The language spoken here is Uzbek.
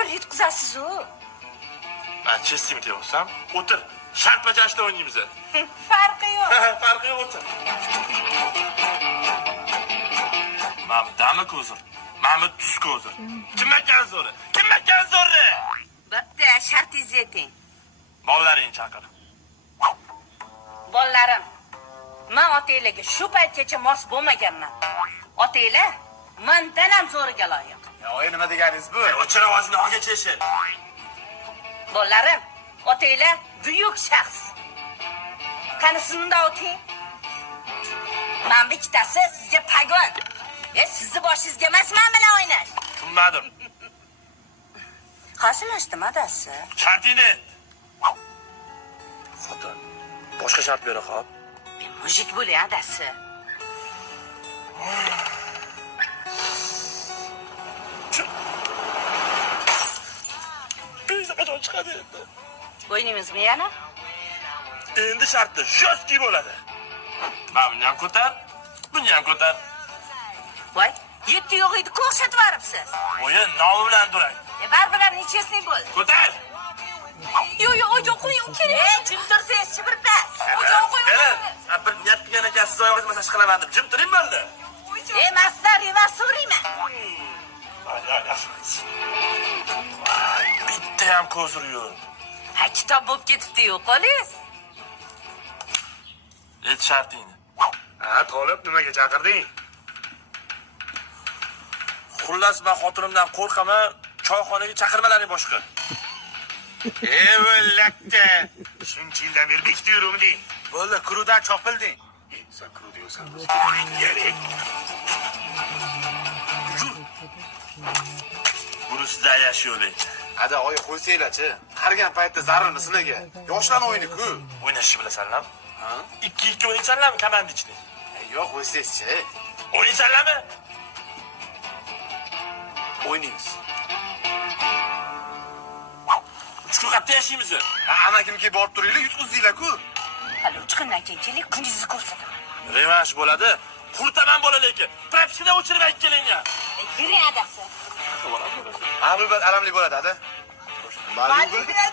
bir yutqizasiz-ku. Men chestim deyapsam, o'tir. Shart bajarishda o'ynaymiz. Farqi yo'q. Farqi yo'q, o'tir. Mahmud dami ko'zir. Mahmud tus ko'zir. Kim ekan zo'ri? Kim ekan zo'ri? Bitta shartingizni ayting. Bolalaringni chaqir. Bolalarim, men otanglarga shu paytgacha mos bo'lmaganman. Otanglar mendan ham zo'riga loyiq. Oy, nima deganingiz bu? O'chira ovozini olgacha eshit. Bolalarim, otanglar buyuk shaxs. Qani siz bunday o'ting. Men bittasi sizga pagon. Sizni boshingizga emas, men bilan o'ynash. Tushunmadim. Qasilashdim adasi. Shartingni. Xotin, boshqa shart bera xo'p. Men mujik bo'lay adasi. Bizda qachon chiqadi endi? O'ynaymizmi yana? Endi shartda jo'ski bo'ladi. Buni ham ko'tar, buni ham ko'tar. Voy, 7 yo'q edi, ko'rsatib beribsiz. O'yin nomi bilan durang. Baribir nechesini bo'l. Ko'tar. Yo'q, ojon qo'ying kerak. Jim tursangiz chibirtas. Ojon qo'ying. Qani, bir niyat qilgan ekan, siz oyog'ingiz masash qilaman deb. Jim turing bo'ldi. Maslar rivas so'rayman. Bitta ham ko'zir yo'q. Ha, kitob bo'lib ketibdi-yu, qo'lingiz. Ayt shartingni. Tolib, nimaga chaqirding? Xullas, men xotinimdan qo'rqaman, choyxonaga chaqirmalaring boshqa. O'lakda. Shuncha yildan beri bekitib yuruvding. Bo'ldi, kurudan chopilding. Sen kuru deysan. Yarik. Burusida yashaylik. Ada oyi qo'ysanglar-chi. Qarigan paytda zarrini sinaga. Yoshlar o'yini-ku. O'ynashni bilasanlarmi? Ha? 2-2 o'ynaysanlarmi komandichni? Yo'q, qo'ysangizchi. O'ynaysanlarmi? O'ynaymiz. Uch qatda yashaymiz. Amakimga borib turinglar, yutqizinglar-ku. Hali 3 kundan keyin keling, kuningizni ko'rsataman. Revansh bo'ladi. Qurtaman bolalarga. Propishkada o'chirib aytib keling-ya. Yuring adasi. Mag'lubiyat alamli bo'ladi, ada. Mag'lubiyat.